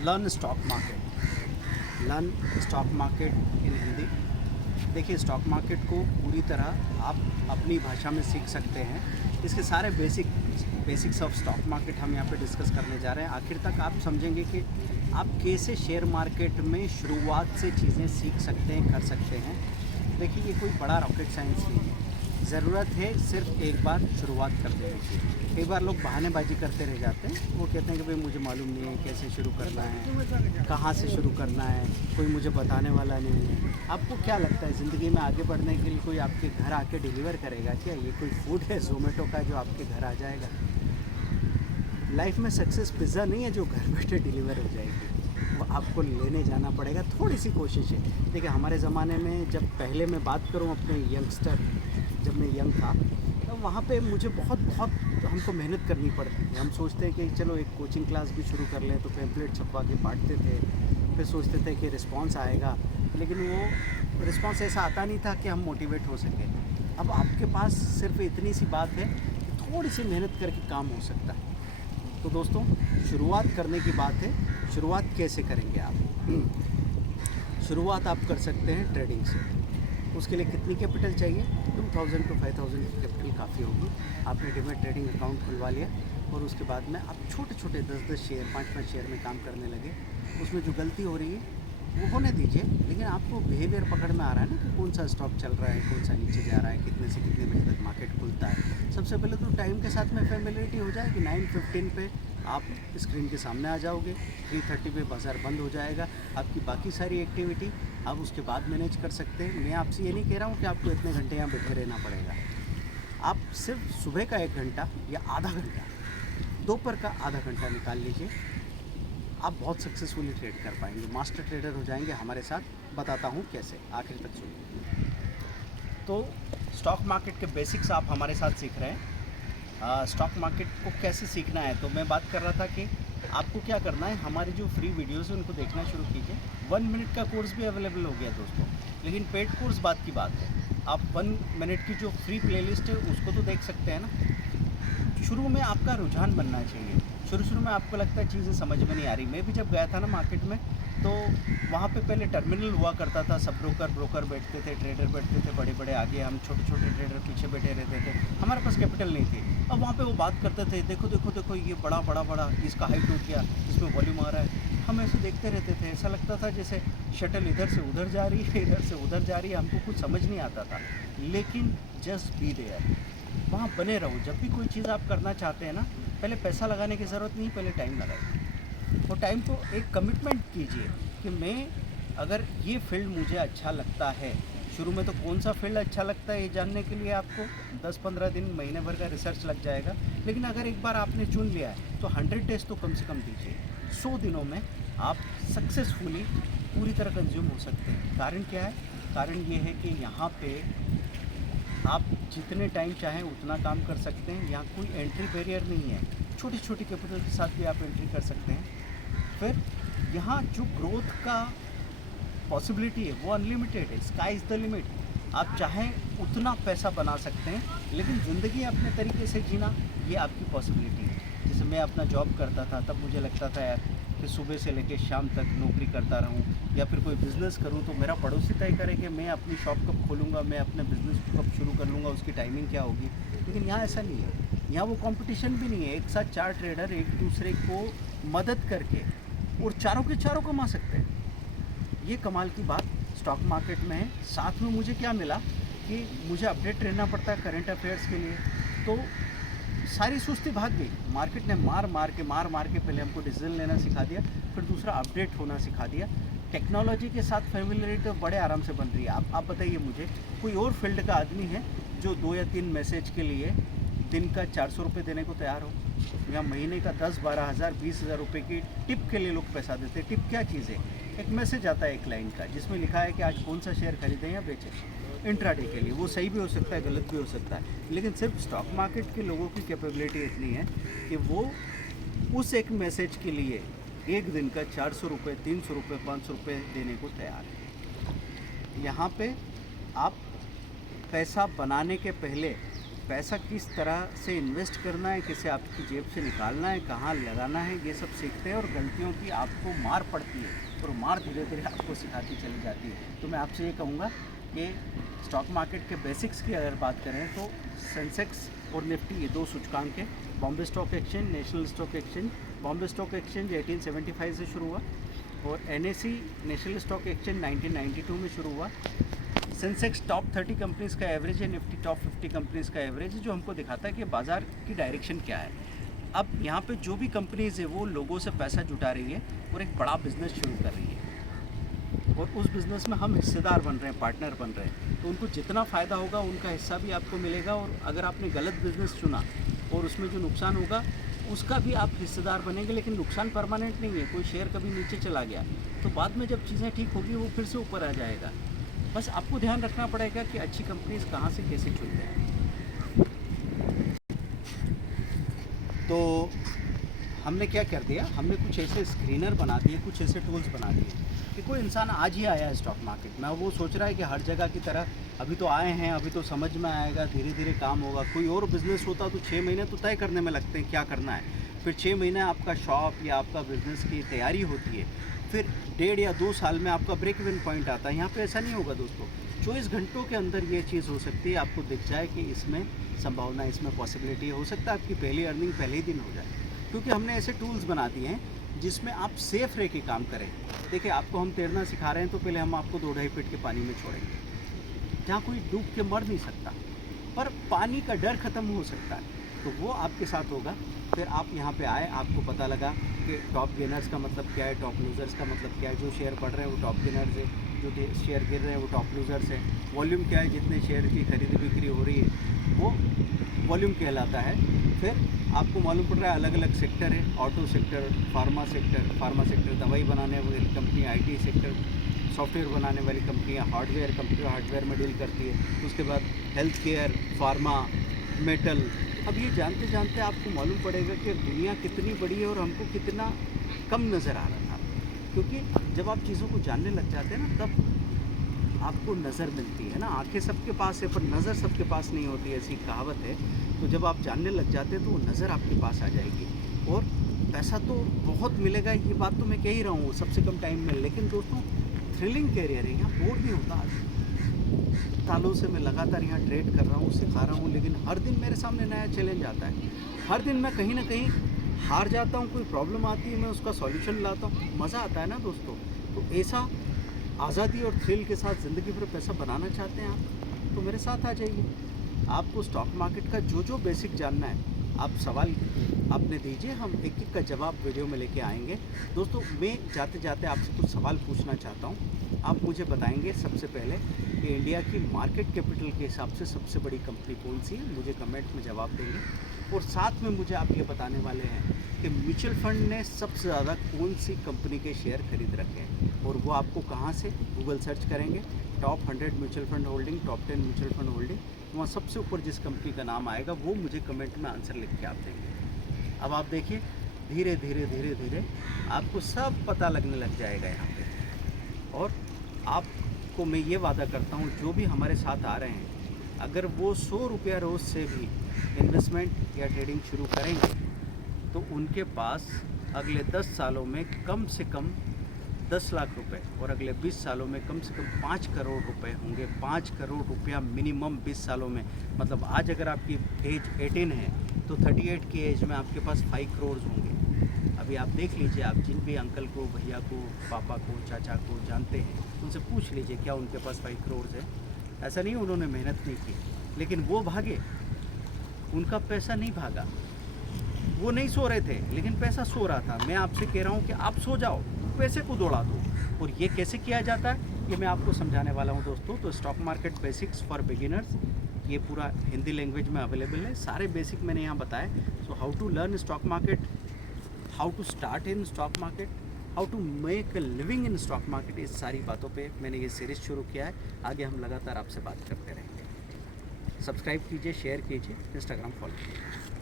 Learn stock market, learn stock market in Hindi. देखिए, stock market को पूरी तरह आप अपनी भाषा में सीख सकते हैं। इसके सारे बेसिक्स ऑफ स्टॉक मार्केट हम यहाँ पे डिस्कस करने जा रहे हैं। आखिर तक आप समझेंगे कि आप कैसे शेयर मार्केट में शुरुआत से चीज़ें सीख सकते हैं, कर सकते हैं। देखिए, ये कोई बड़ा रॉकेट साइंस नहीं है, ज़रूरत है सिर्फ एक बार शुरुआत कर देने की। कई बार लोग बहानेबाजी करते रह जाते हैं, वो कहते हैं कि भाई मुझे मालूम नहीं है कैसे शुरू करना है, कहाँ से शुरू करना है, कोई मुझे बताने वाला नहीं है। आपको क्या लगता है ज़िंदगी में आगे बढ़ने के लिए कोई आपके घर आके डिलीवर करेगा क्या? ये कोई फूड है ज़ोमेटो का जो आपके घर आ जाएगा? लाइफ में सक्सेस पिज़्ज़ा नहीं है जो घर बैठे डिलीवर हो जाएगी, वो आपको लेने जाना पड़ेगा। थोड़ी सी कोशिश है। देखिए, हमारे ज़माने में जब पहले मैं बात करूँ अपने यंगस्टर, जब मैं यंग था, तो वहाँ पे मुझे बहुत हमको मेहनत करनी पड़ती थी। हम सोचते हैं कि चलो एक कोचिंग क्लास भी शुरू कर लें, तो पैम्पलेट छपवा के बांटते थे। फिर सोचते थे कि रिस्पांस आएगा, लेकिन वो रिस्पांस ऐसा आता नहीं था कि हम मोटिवेट हो सकें। अब आपके पास सिर्फ इतनी सी बात है कि थोड़ी सी मेहनत करके काम हो सकता है। तो दोस्तों, शुरुआत करने की बात है। शुरुआत कैसे करेंगे आप? शुरुआत आप कर सकते हैं ट्रेडिंग से। उसके लिए कितनी कैपिटल चाहिए? 2000 to 5000 की कैपिटल काफ़ी होगी। आपने डिमेट ट्रेडिंग अकाउंट खुलवा लिया और उसके बाद में आप छोटे छोटे 10-10 शेयर, 5-5 शेयर में काम करने लगे। उसमें जो गलती हो रही है वो होने दीजिए, लेकिन आपको बिहेवियर पकड़ में आ रहा है ना कि कौन सा स्टॉक चल रहा है, कौन सा नीचे जा रहा है, कितने से कितने बजे तक मार्केट खुलता है। सबसे पहले तो टाइम के साथ में फैमिलियरिटी हो जाए कि 9:15 पे आप स्क्रीन के सामने आ जाओगे, 3:30 पे बाज़ार बंद हो जाएगा। आपकी बाकी सारी एक्टिविटी आप उसके बाद मैनेज कर सकते हैं। मैं आपसे ये नहीं कह रहा हूँ कि आपको इतने घंटे यहाँ बैठे रहना पड़ेगा। आप सिर्फ सुबह का 1 घंटा या आधा घंटा, दोपहर का आधा घंटा निकाल लीजिए, आप बहुत सक्सेसफुली ट्रेड कर पाएंगे, मास्टर ट्रेडर हो जाएंगे हमारे साथ। बताता हूँ कैसे, आखिर तक सुनिए। तो स्टॉक मार्केट के बेसिक्स आप हमारे साथ सीख रहे हैं। स्टॉक मार्केट को कैसे सीखना है, तो मैं बात कर रहा था कि आपको क्या करना है, हमारी जो फ्री वीडियोज़ है उनको देखना शुरू कीजिए। 1 मिनट का कोर्स भी अवेलेबल हो गया दोस्तों, लेकिन पेड कोर्स बात की बात है। आप 1 मिनट की जो फ्री प्लेलिस्ट है उसको तो देख सकते हैं ना। शुरू में आपका रुझान बनना चाहिए। शुरू में आपको लगता है चीज़ें समझ में नहीं आ रही। मैं भी जब गया था ना मार्केट में, तो वहाँ पे पहले टर्मिनल हुआ करता था, सब ब्रोकर बैठते थे, ट्रेडर बैठते थे बड़े बड़े आगे, हम छोटे छोटे ट्रेडर पीछे बैठे रहते थे। हमारे पास कैपिटल नहीं थी। अब वहाँ पे वो बात करते थे, देखो देखो देखो ये बड़ा इसका हाइट हो गया, इसमें वॉल्यूम आ रहा है। हम ऐसे देखते रहते थे, ऐसा लगता था जैसे शटल इधर से उधर जा रही है, इधर से उधर जा रही है। हमको कुछ समझ नहीं आता था, लेकिन जस्ट बी देयर, वहाँ बने रहो। जब भी कोई चीज़ आप करना चाहते हैं ना, पहले पैसा लगाने की ज़रूरत नहीं, पहले टाइम लगाइए। और टाइम को एक कमिटमेंट कीजिए कि मैं, अगर ये फील्ड मुझे अच्छा लगता है, शुरू में तो कौन सा फील्ड अच्छा लगता है ये जानने के लिए आपको 10-15 दिन, महीने भर का रिसर्च लग जाएगा। लेकिन अगर एक बार आपने चुन लिया है तो 100 डेज तो कम से कम दीजिए। 100 दिनों में आप सक्सेसफुली पूरी तरह कंज्यूम हो सकते हैं। कारण क्या है? कारण ये है कि यहाँ पे आप जितने टाइम चाहें उतना काम कर सकते हैं। यहाँ कोई एंट्री बैरियर नहीं है, छोटी छोटी कैपिटल के साथ भी आप एंट्री कर सकते हैं। फिर यहाँ जो ग्रोथ का पॉसिबिलिटी है वो अनलिमिटेड है, स्काई इज़ द लिमिट। आप चाहें उतना पैसा बना सकते हैं, लेकिन ज़िंदगी अपने तरीके से जीना, ये आपकी पॉसिबिलिटी है। जैसे मैं अपना जॉब करता था, तब मुझे लगता था यार कि सुबह से लेकर शाम तक नौकरी करता रहूं, या फिर कोई बिज़नेस करूं तो मेरा पड़ोसी तय करे कि मैं अपनी शॉप कब खोलूंगा, मैं अपने बिज़नेस को कब शुरू कर लूँगा, उसकी टाइमिंग क्या होगी। लेकिन यहाँ ऐसा नहीं है। यहाँ वो कंपटीशन भी नहीं है। एक साथ 4 ट्रेडर एक दूसरे को मदद करके और चारों के चारों कमा सकते हैं। ये कमाल की बात स्टॉक मार्केट में है। साथ में मुझे क्या मिला कि मुझे अपडेट रहना पड़ता है करंट अफेयर्स के लिए, तो सारी सुस्ती भाग गई। मार्केट ने मार मार के पहले हमको डिसीजन लेना सिखा दिया, फिर दूसरा अपडेट होना सिखा दिया। टेक्नोलॉजी के साथ फैमिलियरिटी तो बड़े आराम से बन रही है। आप बताइए मुझे, कोई और फील्ड का आदमी है जो 2 या 3 मैसेज के लिए दिन का 400 रुपये देने को तैयार हो, या महीने का 10-12 हज़ार 20,000 रुपये की टिप के लिए लोग पैसा देते हैं। टिप क्या चीज़ है? एक मैसेज आता है एक लाइन का, जिसमें लिखा है कि आज कौन सा शेयर खरीदें या बेचें इंट्राडे के लिए। वो सही भी हो सकता है, गलत भी हो सकता है, लेकिन सिर्फ स्टॉक मार्केट के लोगों की कैपेबिलिटी इतनी है कि वो उस एक मैसेज के लिए एक दिन का 400 रुपये, 300 रुपये, 500 रुपये देने को तैयार है। यहाँ पे आप पैसा बनाने के पहले पैसा किस तरह से इन्वेस्ट करना है, किसे आपकी जेब से निकालना है, कहाँ लगाना है, ये सब सीखते हैं और गलतियों की आपको मार पड़ती है और मार धीरे धीरे आपको सिखाती चली जाती है। तो मैं आपसे ये कहूँगा कि स्टॉक मार्केट के बेसिक्स की अगर बात करें तो सेंसेक्स और निफ्टी, ये दो सूचकांक है। Bombay stock exchange, national stock exchange. Bombay stock exchange 1875 से शुरू हुआ और NSE नेशनल स्टॉक एक्सचेंज 1992 में शुरू हुआ। सेंसेक्स टॉप 30 कंपनीज़ का एवरेज है, निफ्टी टॉप 50 कंपनीज़ का एवरेज है, जो हमको दिखाता है कि बाज़ार की डायरेक्शन क्या है। अब यहाँ पे जो भी कंपनीज़ है वो लोगों से पैसा जुटा रही है और एक बड़ा बिजनेस शुरू कर रही है और उस बिज़नेस में हम हिस्सेदार बन रहे हैं, पार्टनर बन रहे हैं। तो उनको जितना फ़ायदा होगा उनका हिस्सा भी आपको मिलेगा और अगर आपने गलत बिज़नेस चुना और उसमें जो नुकसान होगा उसका भी आप हिस्सेदार बनेंगे। लेकिन नुकसान परमानेंट नहीं है, कोई शेयर कभी नीचे चला गया तो बाद में जब चीज़ें ठीक होगी वो फिर से ऊपर आ जाएगा। बस आपको ध्यान रखना पड़ेगा कि अच्छी कंपनीज कहाँ से कैसे चुनते हैं। तो हमने क्या कर दिया, हमने कुछ ऐसे स्क्रीनर बना दिए, कुछ ऐसे टूल्स बना दिए कि कोई इंसान आज ही आया है स्टॉक मार्केट में, वो सोच रहा है कि हर जगह की तरह अभी तो आए हैं, अभी तो समझ में आएगा, धीरे धीरे काम होगा। कोई और बिज़नेस होता तो 6 महीने तो तय करने में लगते हैं क्या करना है, फिर 6 महीने आपका शॉप या आपका बिज़नेस की तैयारी होती है, फिर 1.5 या 2 साल में आपका ब्रेक इवन पॉइंट आता है। यहाँ पे ऐसा नहीं होगा दोस्तों, 24 घंटों के अंदर ये चीज़ हो सकती है, आपको दिख जाए कि इसमें संभावना, इसमें पॉसिबिलिटी हो सकता है आपकी पहली अर्निंग पहले ही दिन हो जाए, क्योंकि हमने ऐसे टूल्स बना दिए हैं जिसमें आप सेफ रह के काम करें। देखिए, आपको हम तैरना सिखा रहे हैं तो पहले हम आपको 2-2.5 फीट के पानी में छोड़ेंगे जहाँ कोई डूब के मर नहीं सकता, पर पानी का डर ख़त्म हो सकता है, तो वो आपके साथ होगा। फिर आप यहाँ पे आए, आपको पता लगा कि टॉप गेनर्स का मतलब क्या है, टॉप लूज़र्स का मतलब क्या है। जो शेयर बढ़ रहे हैं वो टॉप गेनर्स है, जो शेयर गिर रहे हैं वो टॉप लूज़र्स हैं। वॉल्यूम क्या है, जितने शेयर की खरीदी बिक्री हो रही है वो वॉल्यूम कहलाता है। फिर आपको मालूम पड़ रहा है अलग अलग सेक्टर है, ऑटो सेक्टर, फार्मा सेक्टर दवाई बनाने वाली कंपनी, IT सेक्टर सॉफ्टवेयर बनाने वाली कंपनियाँ, हार्डवेयर कंपनी हार्डवेयर में डील करती है, उसके बाद हेल्थ केयर, फार्मा, मेटल। अब ये जानते जानते आपको मालूम पड़ेगा कि दुनिया कितनी बड़ी है और हमको कितना कम नज़र आ रहा था, क्योंकि जब आप चीज़ों को जानने लग जाते हैं ना तब आपको नज़र मिलती है ना। आंखें सबके पास है पर नज़र सबके पास नहीं होती, ऐसी कहावत है। तो जब आप जानने लग जाते हैं तो वो नज़र आपके पास आ जाएगी और पैसा तो बहुत मिलेगा, ये बात तो मैं कह ही रहा हूँ सबसे कम टाइम में। लेकिन दोस्तों थ्रिलिंग कैरियर है, यहाँ बोर नहीं होता। सालों से मैं लगातार यहाँ ट्रेड कर रहा हूँ, सिखा रहा हूँ, लेकिन हर दिन मेरे सामने नया चैलेंज आता है। हर दिन मैं कहीं ना कहीं हार जाता हूँ, कोई प्रॉब्लम आती है, मैं उसका सॉल्यूशन लाता हूँ, मज़ा आता है ना दोस्तों। तो ऐसा आज़ादी और थ्रिल के साथ ज़िंदगी भर पैसा बनाना चाहते हैं आप, तो मेरे साथ आ जाइए। आपको स्टॉक मार्केट का जो बेसिक जानना है, आप सवाल आपने दीजिए, हम एक एक का जवाब वीडियो में लेके आएंगे। दोस्तों, मैं जाते जाते आपसे कुछ सवाल पूछना चाहता हूँ। आप मुझे बताएंगे सबसे पहले कि इंडिया की मार्केट कैपिटल के हिसाब से सबसे बड़ी कंपनी कौन सी है, मुझे कमेंट में जवाब देंगे। और साथ में मुझे आप ये बताने वाले हैं कि म्यूचुअल फंड ने सबसे ज़्यादा कौन सी कंपनी के शेयर खरीद रखे हैं, और वो आपको कहाँ से, गूगल सर्च करेंगे top 100 mutual fund holding, top 10 mutual fund holding, वहाँ सबसे ऊपर जिस कंपनी का नाम आएगा वो मुझे कमेंट में आंसर लिख के आप देंगे। अब आप देखिए, धीरे धीरे धीरे धीरे आपको सब पता लगने लग जाएगा यहाँ पे। और आपको मैं ये वादा करता हूँ, जो भी हमारे साथ आ रहे हैं, अगर वो 100 रुपया रोज़ से भी इन्वेस्टमेंट या ट्रेडिंग शुरू करेंगे तो उनके पास अगले 10 सालों में कम से कम 10 लाख रुपए और अगले 20 सालों में कम से कम 5 करोड़ रुपए होंगे। 5 करोड़ रुपया मिनिमम 20 सालों में। मतलब आज अगर आपकी एज 18 है तो 38 की एज में आपके पास 5 करोड़ होंगे। अभी आप देख लीजिए, आप जिन भी अंकल को, भैया को, पापा को, चाचा को जानते हैं, उनसे पूछ लीजिए क्या उनके पास 5 करोड़ है। ऐसा नहीं उन्होंने मेहनत नहीं की, लेकिन वो भागे, उनका पैसा नहीं भागा। वो नहीं सो रहे थे लेकिन पैसा सो रहा था। मैं आपसे कह रहा हूँ कि आप सो जाओ, पैसे को दौड़ा दो। और ये कैसे किया जाता है ये मैं आपको समझाने वाला हूँ दोस्तों। तो stock market basics for beginners, ये पूरा हिंदी लैंग्वेज में अवेलेबल है। सारे बेसिक मैंने यहाँ बताए। So how to learn stock market, how to start in stock market, how to make a living in stock market, इस सारी बातों पे मैंने ये सीरीज़ शुरू किया है। आगे हम लगातार आपसे बात करते रहेंगे। सब्सक्राइब कीजिए, शेयर कीजिए, इंस्टाग्राम फॉलो कीजिए।